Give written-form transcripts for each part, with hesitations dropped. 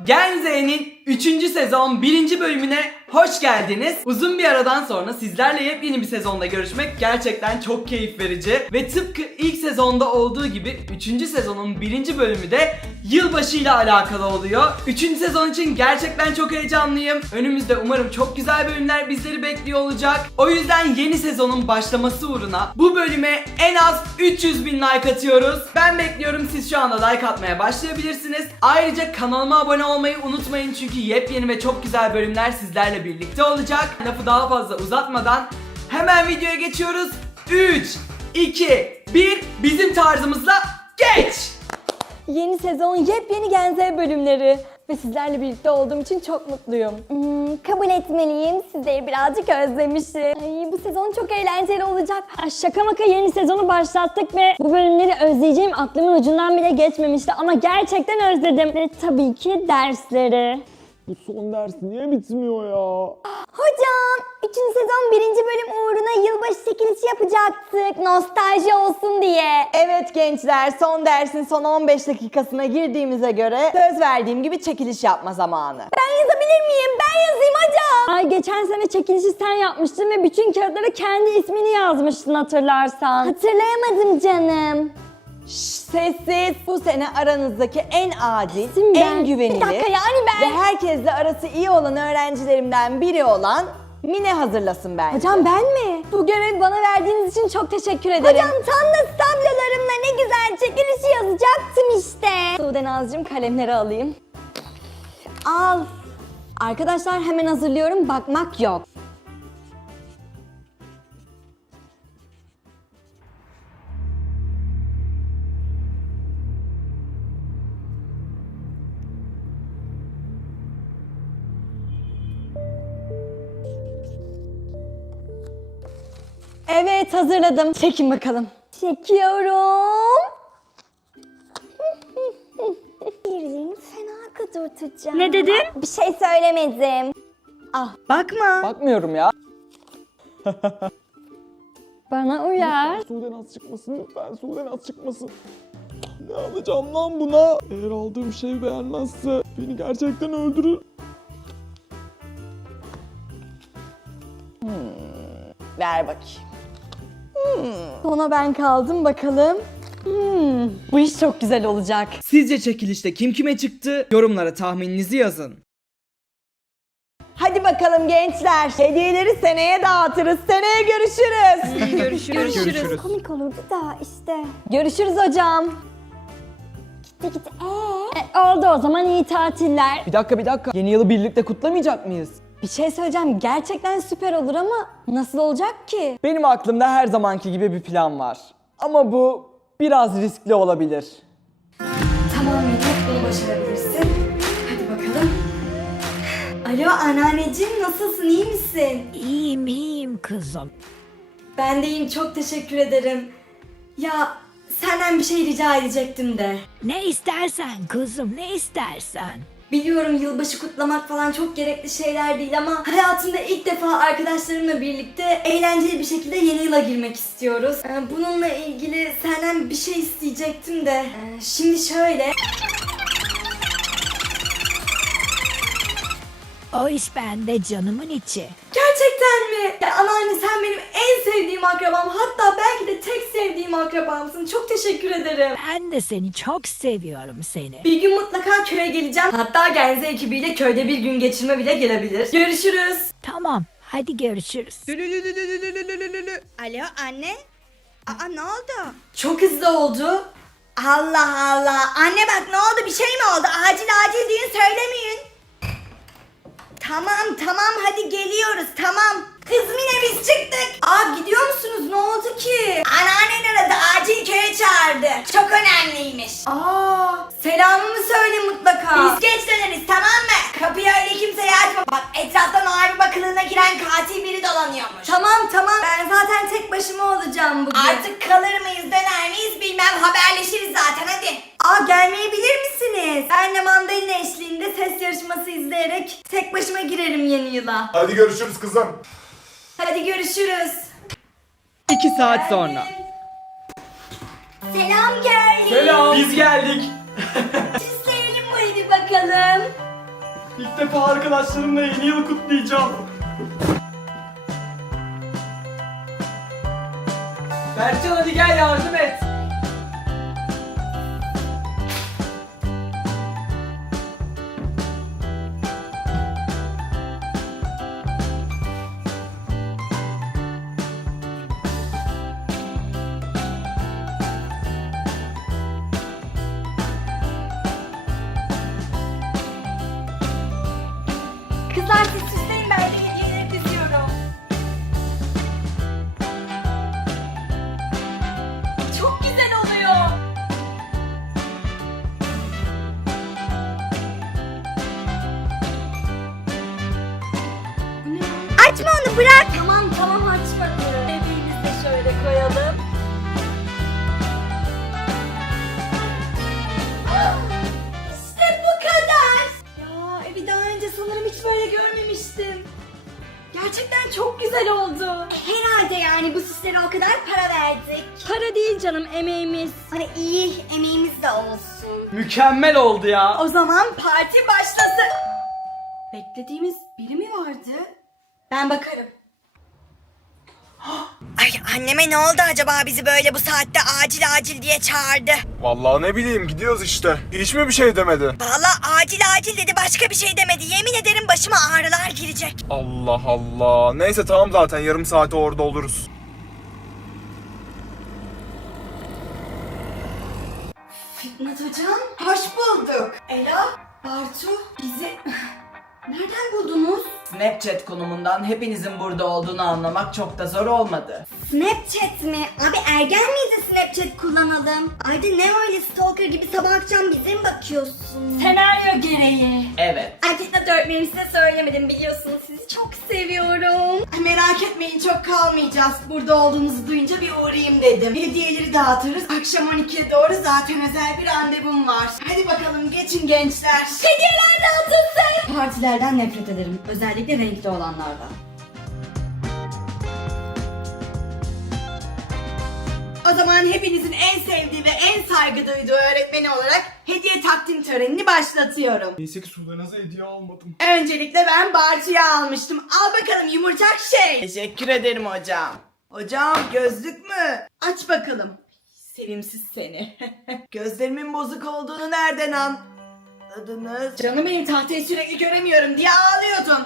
Gen Z'nin 3. sezon 1. bölümüne hoş geldiniz. Uzun bir aradan sonra sizlerle yepyeni bir sezonda görüşmek gerçekten çok keyif verici. Ve tıpkı ilk sezonda olduğu gibi 3. sezonun 1. bölümü de yılbaşı ile alakalı oluyor. 3. sezon için gerçekten çok heyecanlıyım. Önümüzde umarım çok güzel bölümler bizleri bekliyor olacak. O yüzden yeni sezonun başlaması uğruna bu bölüme en az 300.000 like atıyoruz. Ben bekliyorum, siz şu anda like atmaya başlayabilirsiniz. Ayrıca kanalıma abone olmayı unutmayın çünkü yepyeni ve çok güzel bölümler sizlerle birlikte olacak. Lafı daha fazla uzatmadan hemen videoya geçiyoruz. 3, 2, 1, bizim tarzımızla geç! Yeni sezon, yepyeni Gen Z bölümleri ve sizlerle birlikte olduğum için çok mutluyum. Kabul etmeliyim, sizleri birazcık özlemişim. Ay, bu sezon çok eğlenceli olacak. Şaka maka yeni sezonu başlattık ve bu bölümleri özleyeceğim aklımın ucundan bile geçmemişti ama gerçekten özledim. Ve tabii ki dersleri. Bu son ders niye bitmiyor ya? Hocam, 3. sezon 1. bölüm uğruna yılbaşı çekilişi yapacaktık. Nostalji olsun diye. Evet gençler, son dersin son 15 dakikasına girdiğimize göre söz verdiğim gibi çekiliş yapma zamanı. Ben yazabilir miyim? Ben yazayım hocam. Ay, geçen sene çekilişi sen yapmıştın ve bütün kağıtlara kendi ismini yazmıştın, hatırlarsan. Hatırlayamadım canım. Sessiz. Bu sene aranızdaki en adil, Şimdi en ben- güvenilir Bir dakika, yani ben- ve herkesle arası iyi olan öğrencilerimden biri olan Mine hazırlasın bence. Hocam ben mi? Bu görevi bana verdiğiniz için çok teşekkür ederim. Hocam tam da tablolarımla ne güzel çekilişi yazacaktım işte. Sude Nazcığım, kalemleri alayım. Al. Arkadaşlar hemen hazırlıyorum, bakmak yok. Evet, hazırladım. Çekin bakalım. Çekiyorum. Birini fena kudurtacağım. Ne dedin? Bir şey söylemedim. Bakma. Bakmıyorum ya. Bana uyar. Suuden az çıkmasın lütfen. Suuden az çıkmasın. Ne alacağım lan buna? Eğer aldığım şey beğenmezse beni gerçekten öldürür. Ver bakayım. Sona ben kaldım, bakalım. Bu iş çok güzel olacak. Sizce çekilişte kim kime çıktı? Yorumlara tahmininizi yazın. Hadi bakalım gençler. Hediyeleri seneye dağıtırız. Seneye görüşürüz. Görüşürüz. Komik olurdu da işte. Görüşürüz hocam. Gitti gitti. Oldu o zaman, iyi tatiller. Bir dakika. Yeni yılı birlikte kutlamayacak mıyız? Bir şey söyleyeceğim, gerçekten süper olur ama nasıl olacak ki? Benim aklımda her zamanki gibi bir plan var. Ama bu biraz riskli olabilir. Tamam Melek, bunu başarabilirsin. Hadi bakalım. Alo anneanneciğim, nasılsın, iyi misin? İyiyim kızım. Ben de iyiyim, çok teşekkür ederim. Ya senden bir şey rica edecektim de. Ne istersen kızım, ne istersen. Biliyorum yılbaşı kutlamak falan çok gerekli şeyler değil ama hayatımda ilk defa arkadaşlarımla birlikte eğlenceli bir şekilde yeni yıla girmek istiyoruz. Bununla ilgili senden bir şey isteyecektim de. Şimdi şöyle. O iş bende, canımın içi. Gerçekten mi? Ya anneanne, sen benim en sevdiğim akrabam, hatta belki de tek sevdiğim akrabamsın. Çok teşekkür ederim. Ben de seni çok seviyorum seni. Bir gün mutlaka köye geleceğim. Hatta Gen Z ekibiyle köyde bir gün geçirme bile gelebilir. Görüşürüz. Tamam, hadi görüşürüz. Alo anne? Aa ne oldu? Çok hızlı oldu. Allah Allah. Anne bak ne oldu? Bir şey mi oldu? Acil deyin söylemeyin. Tamam hadi geliyoruz tamam. Kız Mine biz çıktık. Aa, gidiyor musunuz? Ne oldu ki? Anneannen aradı acil köye çağırdı. Çok önemliymiş. Aa, selamımı söyle mutlaka. Biz geç döneriz tamam mı? Kapıyı öyle kimseye açma. Bak etraftan o abi bakılığına giren katil biri dolanıyormuş. Tamam ben zaten tek başıma olacağım bugün. Artık kalır mıyız döner miyiz bilmem haberleşiriz zaten hadi. Aa, gelmeyebilir misiniz? Ben de mandalina eşliğinde ses yarışması izleyerek tek başıma girerim yeni yıla. Hadi görüşürüz kızım. Hadi görüşürüz. 2 saat sonra. Selam geldi. Selam. Biz geldik. Süsleyelim bu evi bakalım. İlk defa arkadaşlarımla yeni yılı kutlayacağım. Berkcan hadi gel yardım et. Kızlar siz süsleyin, ben de hediyeleri diziyorum. Çok güzel oluyor. Açma onu, bırak. Tamam açmadım. Bebeğimizi de şöyle koyalım. İşte bu kadar. Ya evi daha önce sanırım hiç böyle görmemiştim. Gerçekten çok güzel oldu. Herhalde yani bu süslere o kadar para verdik. Para değil canım, emeğimiz. Hani iyi, emeğimiz de olsun. Mükemmel oldu ya. O zaman parti başlasın. Beklediğimiz biri mi vardı? Ben bakarım. Ay anneme ne oldu acaba, bizi böyle bu saatte acil diye çağırdı. Vallahi ne bileyim, gidiyoruz işte. Hiç mi bir şey demedi? Vallahi acil dedi, başka bir şey demedi. Yemin ederim başıma ağrılar girecek. Allah Allah. Neyse tamam, zaten yarım saate orada oluruz. Fitnat hocam, hoş bulduk. Ela, Bartu, bizi nereden buldunuz? Snapchat konumundan hepinizin burada olduğunu anlamak çok da zor olmadı. Snapchat mi? Abi ergen miydi Snapchat kullanalım? Ayda ne öyle stalker gibi sabah akşam bize mi bakıyorsun? Senaryo gereği. Evet. Ay Fitnat öğretmenim, size söylemedim, biliyorsunuz sizi çok seviyorum. Ay merak etmeyin, çok kalmayacağız. Burada olduğunuzu duyunca bir uğrayayım dedim. Hediyeleri dağıtırız. Akşam 12'ye doğru zaten özel bir randevum var. Hadi bakalım geçin gençler. Hediyeler dağıtılsın. Partilerden nefret ederim. Özellikle renkli olanlardan. O zaman hepinizin en sevdiği ve en saygı duyduğu öğretmeni olarak hediye takdim törenini başlatıyorum. Neyse ki Sudanaz'a hediye almadım. Öncelikle ben Bartu'ya almıştım. Al bakalım yumurcak şey. Teşekkür ederim hocam. Hocam gözlük mü? Aç bakalım. Sevimsiz seni. Gözlerimin bozuk olduğunu nereden anladınız? Canım benim, tahtayı sürekli göremiyorum diye ağlıyordun.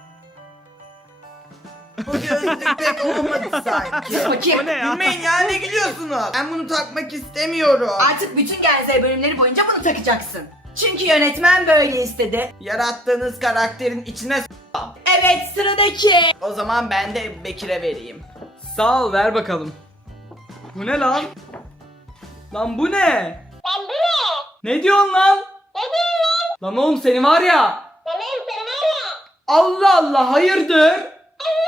Bu gözlük pek olmadı sanki. Sus bakayım. Gülmeyin ya, ne gülüyorsunuz? Ben bunu takmak istemiyorum. Artık bütün genzel bölümleri boyunca bunu takacaksın. Çünkü yönetmen böyle istedi. Yarattığınız karakterin içine Evet, sıradaki. O zaman ben de Bekir'e vereyim. Sağ ol, ver bakalım. Bu ne lan? Lan bu ne? Lan bu ne? Ne diyorsun lan? Ne diyorsun lan? Lan oğlum seni var ya. Lan oğlum seni var ya. Allah Allah, hayırdır?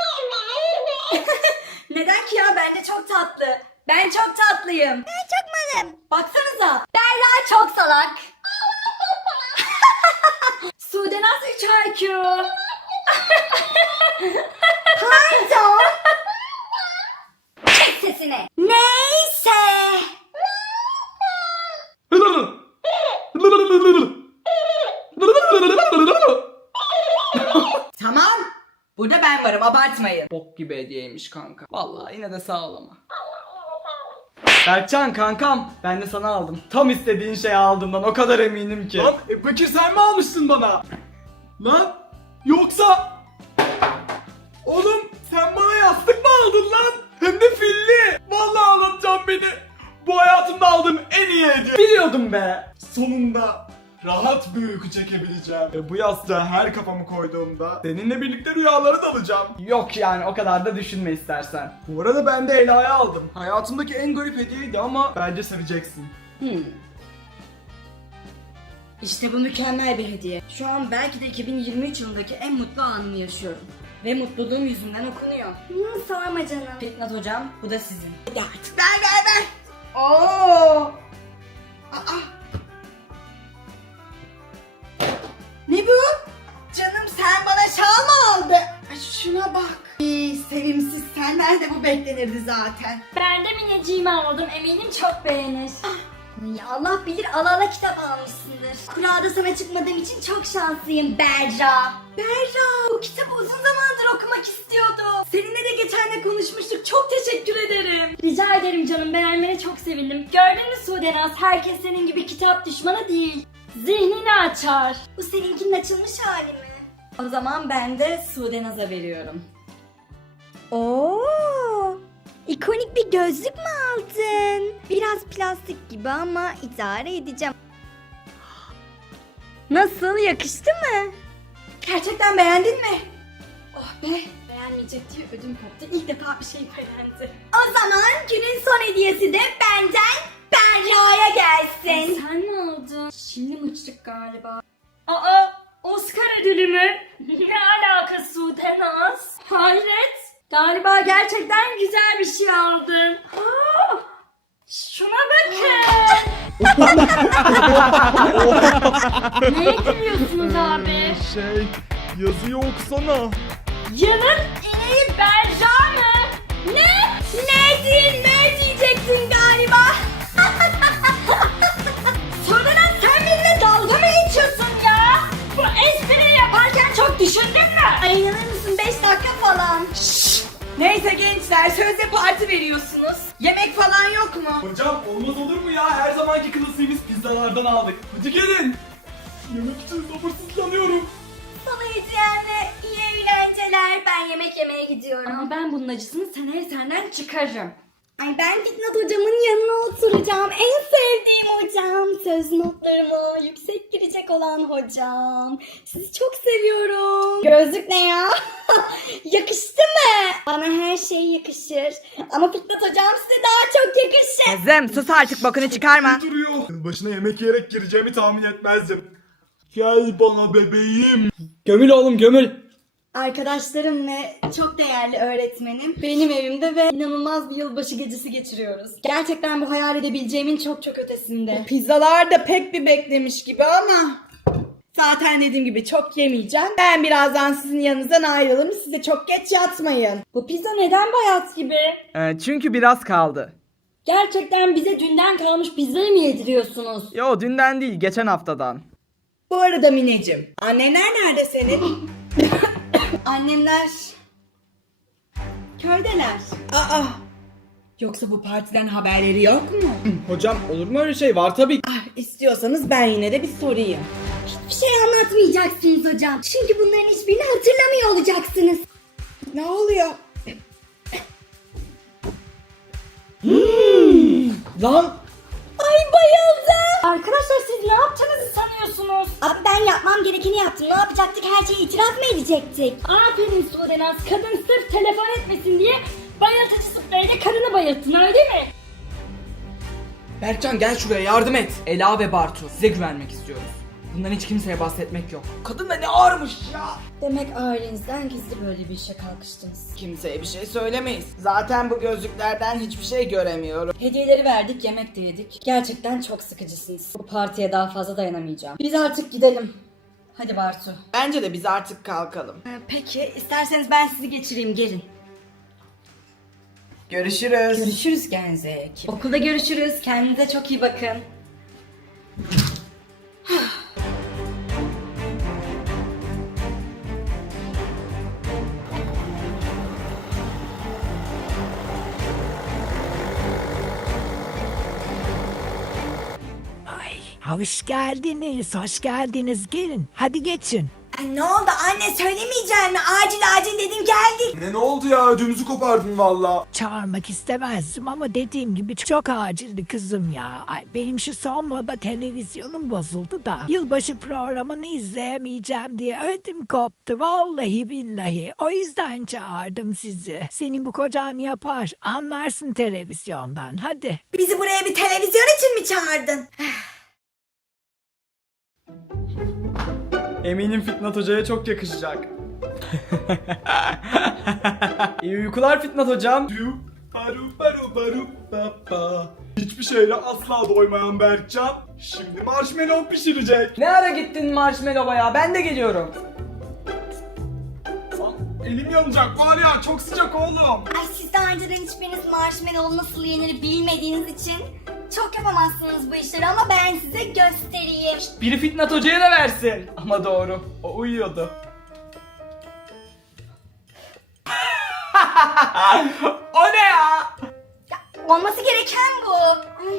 Neden ki ya, bence çok tatlı. Ben çok tatlıyım. Ben çok malım. Baksanıza. Berra çok salak. Sudenaz 3 IQ. Pardon. Kes sesini. Neyse. Tamam. Burada ben varım, abartmayın. Bok gibi hediyeymiş kanka. Vallahi yine de sağ ol ama. Berkcan kankam, ben de sana aldım. Tam istediğin şeyi aldığımdan o kadar eminim ki. Lan Bekir, sen mi almıştın bana? Lan yoksa... Oğlum sen bana yastık mı aldın lan? Hem de filli. Vallahi anlatacağım beni. Bu hayatımda aldığım en iyi hediye. Biliyordum be. Sonunda rahat bir uyku çekebileceğim. Bu yastığa her kafamı koyduğumda seninle birlikte rüyalara dalacağım. Yok yani, o kadar da düşünme istersen. Bu arada ben de Ela'ya aldım. Hayatımdaki en garip hediyeydi ama bence seveceksin. İşte bu mükemmel bir hediye. Şu an belki de 2023 yılındaki en mutlu anımı yaşıyorum. Ve mutluluğum yüzümden okunuyor. Sorma canım. Fitnat hocam, bu da sizin. Hadi artık ver. Oo. Aa. Ne bu? Canım sen bana şal mı aldın? Ay şuna bak. Sevimsiz, senden de bu beklenirdi zaten. Ben de Mineciğime aldım. Eminim çok beğenir. Ya Allah bilir ala ala kitap almışsındır. Kurada sana çıkmadığım için çok şanslıyım Berra. Berra, bu kitabı uzun zamandır okumak istiyordum. Seninle de geçen de konuşmuştuk. Çok teşekkür ederim. Rica ederim canım, beğenmene çok sevindim. Gördün mü Sudenaz, herkes senin gibi kitap düşmanı değil. Zihnini açar. Bu seninkinin açılmış hali mi? O zaman ben de Sudenaz'a veriyorum. Oo! İkonik bir gözlük mü aldın? Biraz plastik gibi ama idare edeceğim. Nasıl, yakıştı mı? Gerçekten beğendin mi? Oh be, beğenmeyecek diye ödüm koptu. İlk defa bir şey beğendi. O zaman günün son hediyesi de benden Berra'ya gelsin. Sen ne oldun? Şimdi mıçtık galiba. Aa, Oscar ödülü mü? Ne alakası Sudenaz? Hayret. Galiba gerçekten güzel bir şey aldın. Aa, şuna bakın. Neye gülüyorsunuz abi? Yazıyı okusana. Yanın ineği Berra mı? Ne? Ne değil ne diyeceksin galiba? Sudenaz, sen benimle dalga mı geçiyorsun ya? Bu espriyi yaparken çok düşündün mü? Ay inanır mısın, 5 dakika falan. Neyse gençler, sözde parti veriyorsunuz. Yemek falan yok mu? Hocam olmaz olur mu ya? Her zamanki klasiğimiz pizzalardan aldık. Hadi gelin. Yemek için sabırsızlanıyorum. Sana hediyemle iyi eğlenceler. Ben yemek yemeye gidiyorum. Ama ben bunun acısını seneye senden çıkarırım. Ay ben Fitnat hocamın yanına oturacağım. En sevdiğim hocam. Söz notlarıma yüksek girecek olan hocam. Sizi çok seviyorum. Gözlük ne ya? Yakıştı mı? Bana her şey yakışır. Ama Fitnat hocam size daha çok yakışır. Kızım sus artık, bokunu çıkarma. Duruyor. Başına yemek yiyerek gireceğimi tahmin etmezdim. Gel bana bebeğim. Gömül oğlum gömül. Arkadaşlarım ve çok değerli öğretmenim benim evimde ve inanılmaz bir yılbaşı gecesi geçiriyoruz. Gerçekten bu hayal edebileceğimin çok çok ötesinde. Pizzalar da pek bir beklemiş gibi ama zaten dediğim gibi çok yemeyeceğim. Ben birazdan sizin yanınızdan ayrılırım. Siz de çok geç yatmayın. Bu pizza neden bayat gibi? Çünkü biraz kaldı. Gerçekten bize dünden kalmış pizzayı mı yediriyorsunuz? Yo, dünden değil, geçen haftadan. Bu arada Mineciğim, annenler nerede senin? Annemler köydeler. Aa, yoksa bu partiden haberleri yok mu? Hocam olur mu öyle şey? Var tabii. İstiyorsanız ben yine de bir sorayım. Hiçbir şey anlatmayacaksınız hocam. Çünkü bunların hiçbirini hatırlamıyor olacaksınız. Ne oluyor? Lan! Ay bayıldım. Arkadaşlar siz ne yaptığınızı sanıyorsunuz? Abi ben yapmam gerekeni yaptım. Ne yapacaktık? Her şeye itiraf mı edecektik? Aferin Sudenaz. Kadın sırf telefon etmesin diye bayıltıcı spreyle karını bayılttın öyle mi? Berkcan gel şuraya yardım et. Ela ve Bartu, size güvenmek istiyoruz. Bundan hiç kimseye bahsetmek yok. Kadın da ne ağırmış ya. Demek ailenizden gizli böyle bir işe kalkıştınız. Kimseye bir şey söylemeyiz. Zaten bu gözlüklerden hiçbir şey göremiyorum. Hediyeleri verdik, yemek de yedik. Gerçekten çok sıkıcısınız. Bu partiye daha fazla dayanamayacağım. Biz artık gidelim. Hadi Bartu. Bence de biz artık kalkalım. Peki, isterseniz ben sizi geçireyim, gelin. Görüşürüz. Görüşürüz Genzek. Okulda görüşürüz. Kendinize çok iyi bakın. Ay, hoş geldiniz, hoş geldiniz. Gelin, hadi geçin. Ne oldu anne, söylemeyeceğim mi? Acil dedim geldik. Ne oldu ya? Ödümüzü kopardın valla. Çağırmak istemezdim ama dediğim gibi çok acildi kızım ya. Ay, benim şu son moda televizyonum bozuldu da yılbaşı programını izleyemeyeceğim diye ödüm koptu. Vallahi billahi. O yüzden çağırdım sizi. Senin bu kocan yapar. Anlarsın televizyondan. Hadi. Bizi buraya bir televizyon için mi çağırdın? Eminim Fitnat Hoca'ya çok yakışacak. İyi uykular Fitnat Hocam. Hiçbir şeyle asla doymayan Berkcan şimdi marshmallow pişirecek. Ne ara gittin marshmallow'a ya? Ben de geliyorum. Lan elim yanacak var ya, çok sıcak oğlum. Ay siz daha önceden hiçbiriniz marshmallow nasıl yenir bilmediğiniz için çok yapamazsınız bu işleri ama ben size göstereyim. Biri Fitnat Hoca'ya da versin. Ama doğru. O uyuyordu. O ne ya? Olması gereken bu. Ay,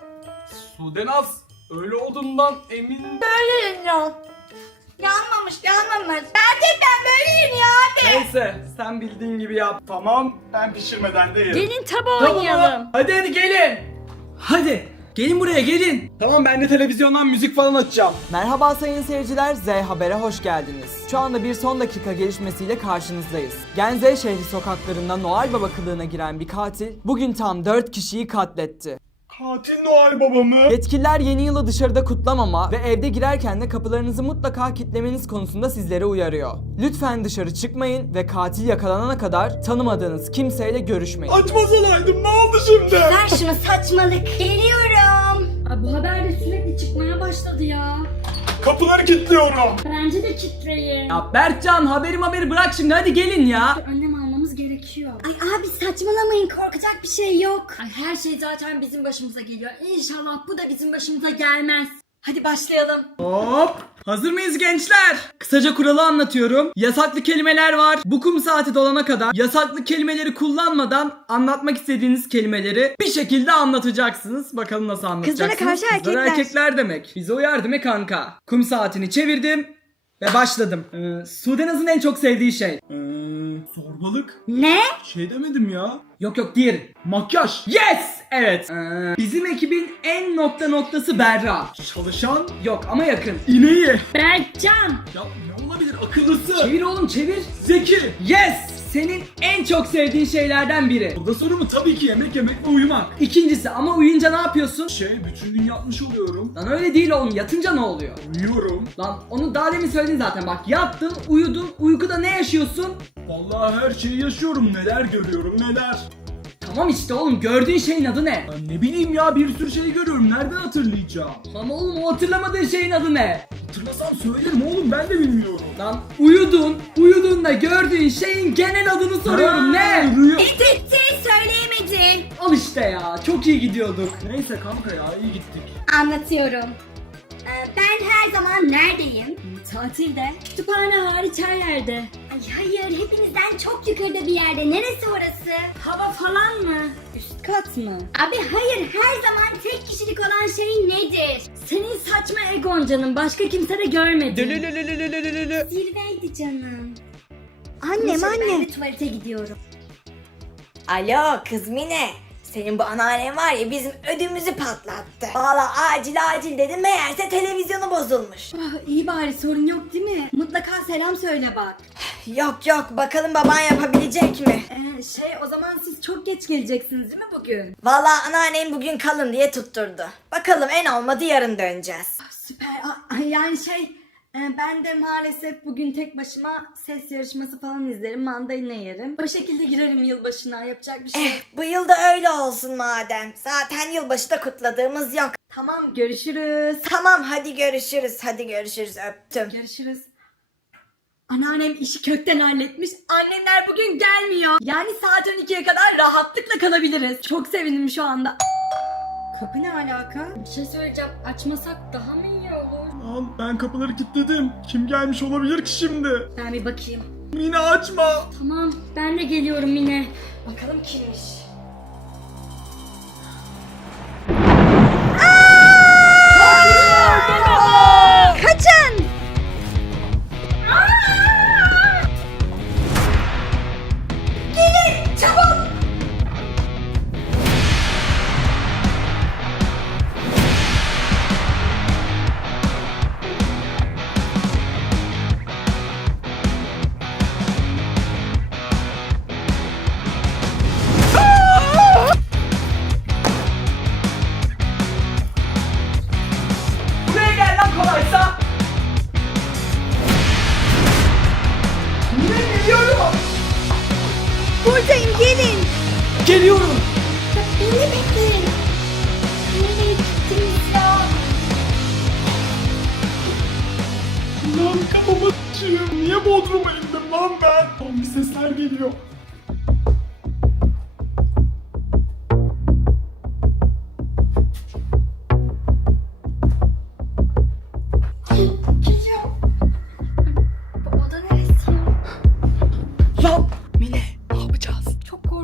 Sudenaz öyle olduğundan emin. böyle yeniyor. Yanmamış. Gerçekten böyle yeniyor abi. Neyse sen bildiğin gibi yap. Tamam ben pişirmeden de yerim. Gelin tabu Tamam oynayalım. ama. Hadi gelin. Hadi. Gelin buraya gelin. Tamam ben de televizyondan müzik falan açacağım. Merhaba sayın seyirciler, Z Haber'e hoş geldiniz. Şu anda bir son dakika gelişmesiyle karşınızdayız. Genze şehri sokaklarında Noel Baba kılığına giren bir katil bugün tam 4 kişiyi katletti. Katil Noel babamı. Yetkililer yeni yılı dışarıda kutlamama ve evde girerken de kapılarınızı mutlaka kilitlemeniz konusunda sizlere uyarıyor. Lütfen dışarı çıkmayın ve katil yakalanana kadar tanımadığınız kimseyle görüşmeyin. Açmaz olaydım, ne oldu şimdi? Ver şunu, saçmalık. Geliyorum. Ay, bu haber de sürekli çıkmaya başladı ya. Kapıları kilitliyorum. Bence de kitleyin. Ya Berkcan haberi bırak şimdi hadi gelin ya. Önlem almamız gerekiyor. Ay abi saçmalamayın, korkacak bir şey yok. Ay, her şey zaten bizim başımıza geliyor. İnşallah bu da bizim başımıza gelmez. Hadi başlayalım. Hop! Hazır mıyız gençler? Kısaca kuralı anlatıyorum. Yasaklı kelimeler var. Bu kum saati dolana kadar yasaklı kelimeleri kullanmadan anlatmak istediğiniz kelimeleri bir şekilde anlatacaksınız. Bakalım nasıl anlatacaksınız. Kızlara karşı Kızlara erkekler. erkekler demek. Bize uyar değil mi kanka? Kum saatini çevirdim ve başladım. Sudenaz'ın en çok sevdiği şey. Zorbalık. Ne? Şey demedim ya. Yok diğeri. Makyaj. Yes! Evet. Bizim ekibin en noktası Berra. Çalışan. Yok ama yakın. İneği. Berkcan! Ya ne olabilir, akıllısı. Çevir oğlum çevir. Zeki. Yes! Senin en çok sevdiğin şeylerden biri. Burada soru mu? Tabii ki yemek yemek ve uyumak. İkincisi ama uyuyunca ne yapıyorsun? Bütün gün yatmış oluyorum. Lan öyle değil oğlum, yatınca ne oluyor? Uyuyorum. Lan onu daha demin söyledin zaten, bak yattın uyudun, uykuda ne yaşıyorsun? Vallahi her şeyi yaşıyorum. Neler görüyorum neler. Tamam işte oğlum, gördüğün şeyin adı ne? Ya ne bileyim ya, bir sürü şey görüyorum. Nereden hatırlayacağım? Lan oğlum, o hatırlamadığın şeyin adı ne? Hatırlasam söylerim oğlum, ben de bilmiyorum. Lan uyuduğunda gördüğün şeyin genel adını soruyorum, ne? Rüya. Bitti, söyleyemedin. Al işte ya, çok iyi gidiyorduk. Neyse kanka ya, iyi gittik. Anlatıyorum. Ben her zaman neredeyim? Tatilde. Kütüphane hariç her yerde. Ay hayır, hepinizden çok yukarıda bir yerde. Neresi orası? Hava falan mı? Üst kat mı? Abi hayır, her zaman tek kişilik olan şey nedir? Senin saçma egon canım. Başka kimse de görmedi. Zirveydi canım. Annem. Ben de tuvalete gidiyorum. Alo kız Mine. Senin bu anneannen var ya, bizim ödümüzü patlattı. Valla acil dedim, meğerse televizyonu bozulmuş. İyi bari, sorun yok değil mi? Mutlaka selam söyle bak. Yok bakalım baban yapabilecek mi? O zaman siz çok geç geleceksiniz değil mi bugün? Valla anneannem bugün kalın diye tutturdu. Bakalım, en olmadı yarın döneceğiz. Süper. Yani ben de maalesef bugün tek başıma ses yarışması falan izlerim, mandalina yerim. O şekilde girerim yılbaşına, yapacak bir şey yok. Bu yıl da öyle olsun madem. Zaten yılbaşı da kutladığımız yok. Tamam, görüşürüz. Tamam hadi görüşürüz, öptüm. Görüşürüz. Anneannem işi kökten halletmiş. Annemler bugün gelmiyor. Yani saat 12'ye kadar rahatlıkla kalabiliriz. Çok sevindim şu anda. Kapı ne alaka? Bir şey söyleyeceğim. Açmasak daha mı iyi olur? Lan ben kapıları kilitledim. Kim gelmiş olabilir ki şimdi? Ben bir bakayım. Mine açma. Tamam, ben de geliyorum yine. Bakalım kimmiş? Kaçın! Gelin, çabuk! Buraya gel lan kolaysa. Ne geliyorum? Buradayım, gelin. Geliyorum. Beni bekleyin. Nereye gittiniz ya? Lan kafama s**eyim. Niye Bodrum'a indim lan ben? Tam bir sesler geliyor.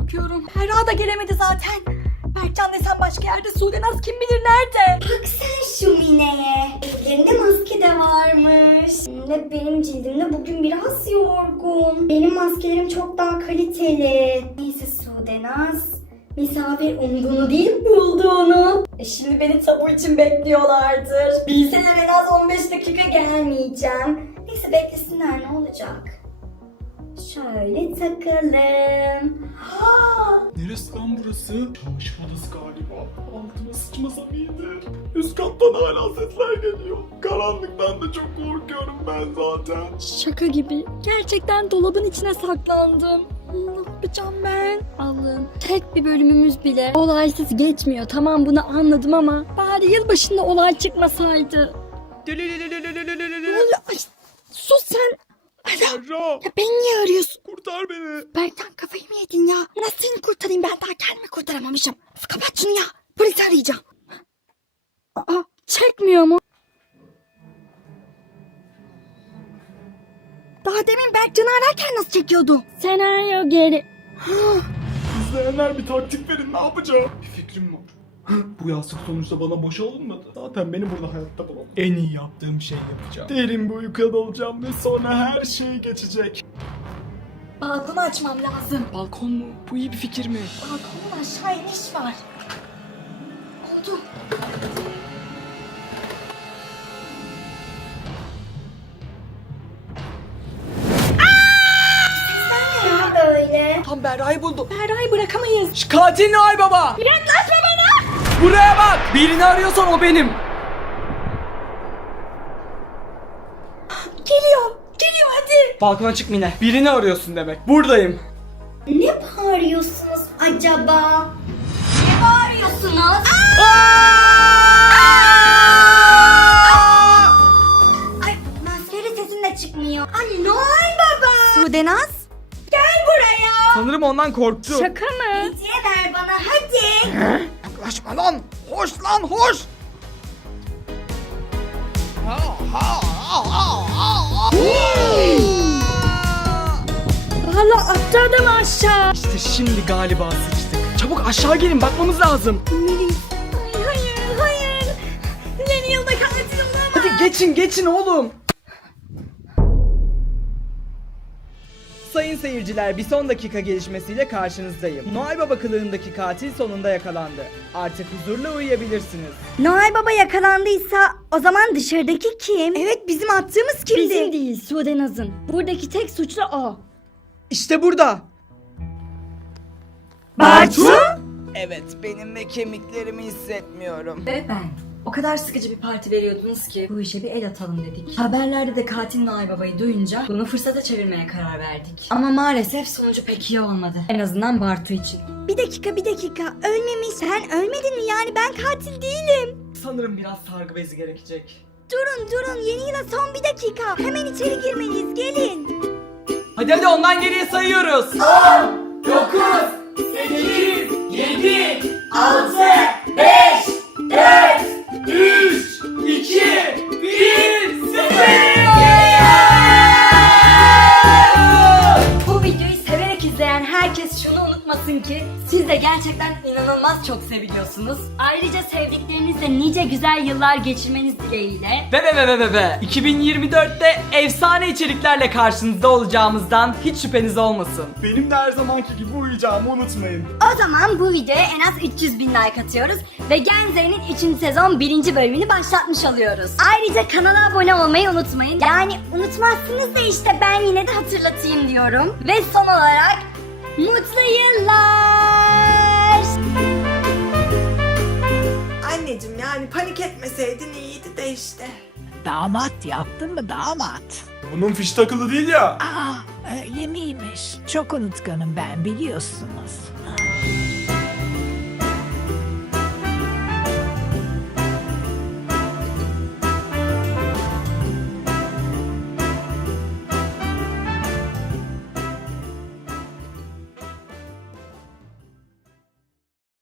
korkuyorum. Ferra da gelemedi zaten. Berkcan desen başka yerde, Sudenaz kim bilir nerede? Bak sen şu Mine'ye. Ellerinde maske de varmış. Ve benim cildim de bugün biraz yorgun. Benim maskelerim çok daha kaliteli. Neyse Sudenaz. Misafir umduğunu değil bulduğunu. Şimdi beni tabu için bekliyorlardır. Bilseler en az 15 dakika gelmeyeceğim. Neyse beklesinler, ne olacak? Şöyle takalım. Neresi lan burası? Çamaşır odası galiba. Altıma sıçmasam iyidir. Üst kattan hala sesler geliyor. Karanlıktan da çok korkuyorum ben zaten. Şaka gibi. Gerçekten dolabın içine saklandım. Ne yapacağım ben? Allah'ım. Tek bir bölümümüz bile olaysız geçmiyor. Tamam, bunu anladım ama bari yılbaşında olay çıkmasaydı. Ne oluyor? Ay, sus sen. Ferra! Ya beni niye arıyorsun? Kurtar beni. Berkcan kafayı mı yedin ya? Nasıl seni kurtarayım, ben daha kendimi kurtaramamışım. Kapat şunu ya. Polisi arayacağım. Aa, çekmiyor mu? Daha demin Berkcan'ı ararken nasıl çekiyordu? Senaryo geri. İzleyenler bir taktik verin, ne yapacağım? Bir fikrim var. Bu yastık sonuçta bana boşa alınmadı. Zaten beni burada hayatta bulamam. En iyi yaptığım şey yapacağım. Derin bir uykuya dalacağım ve sonra her şey geçecek. Balkonu açmam lazım. Balkon mu? Bu iyi bir fikir mi? Balkonun aşağı iniş var. Oldu. Ya öyle. Tam Berra'yı buldum. Berra'yı bırakamayız. Şu katil Noel Baba. Yaklaşma bana. Buraya bak. Birini arıyorsan o benim. Geliyor. Geliyor hadi. Balkona çık Mine. Birini arıyorsun demek. Buradayım. Ne bağırıyorsunuz acaba? Ne bağırıyorsunuz? Ay, maskeli sesin de çıkmıyor. Ay Noel Baba. Sudenaz. Gel buraya. Sanırım ondan korktu. Şaka mı? Hediye ver bana hadi. Yaklaşma lan. Hoş lan hoş. Valla attı adamı aşağı. İşte şimdi galiba sıçtık. Çabuk aşağı gelin, bakmamız lazım. Melis. Ay, hayır hayır. Yeni yılda katil olamaz. Hadi geçin oğlum. Sayın seyirciler, bir son dakika gelişmesiyle karşınızdayım. Noel Baba kılığındaki katil sonunda yakalandı. Artık huzurla uyuyabilirsiniz. Noel Baba yakalandıysa o zaman dışarıdaki kim? Evet, bizim attığımız kimdi? Bizim değil, Sudenaz'ın. Buradaki tek suçlu o. İşte burada. Bartu? Evet, benim ve kemiklerimi hissetmiyorum. Ve ben. O kadar sıkıcı bir parti veriyordunuz ki bu işe bir el atalım dedik. Haberlerde de katil Noel Baba'yı duyunca bunu fırsata çevirmeye karar verdik. Ama maalesef sonucu pek iyi olmadı. En azından Bartu için. Bir dakika ölmemiş. Sen ölmedin mi, yani ben katil değilim. Sanırım biraz sargı bezi gerekecek. Durun, yeni yıla son bir dakika. Hemen içeri girmeliyiz, gelin. Hadi ondan geriye sayıyoruz. 10, 9, 8, 7, 6, 5, 4, 3, 2, 1, 0. Bu videoyu severek izleyen herkes şunu unutmasın ki siz de gerçekten inanılmaz çok seviliyorsunuz. Ayrıca sevdiklerinizle nice güzel yıllar geçirmeniz dileğiyle. Ve 2024'te efsane içeriklerle karşınızda olacağımızdan hiç şüpheniz olmasın. Benim de her zamanki gibi uyuyacağımı unutmayın. O zaman bu videoya en az 300 bin like atıyoruz ve Genze'nin 3. sezon 1. bölümünü başlatmış oluyoruz. Ayrıca kanala abone olmayı unutmayın. Yani unutmazsınız da işte ben yine de hatırlatayım diyorum. Ve son olarak mutlu yıllar! Anneciğim, yani panik etmeseydin iyiydi de işte. Damat yaptın mı damat? Bunun fiş takılı değil ya. Aa öyle miymiş? Çok unutkanım ben biliyorsunuz.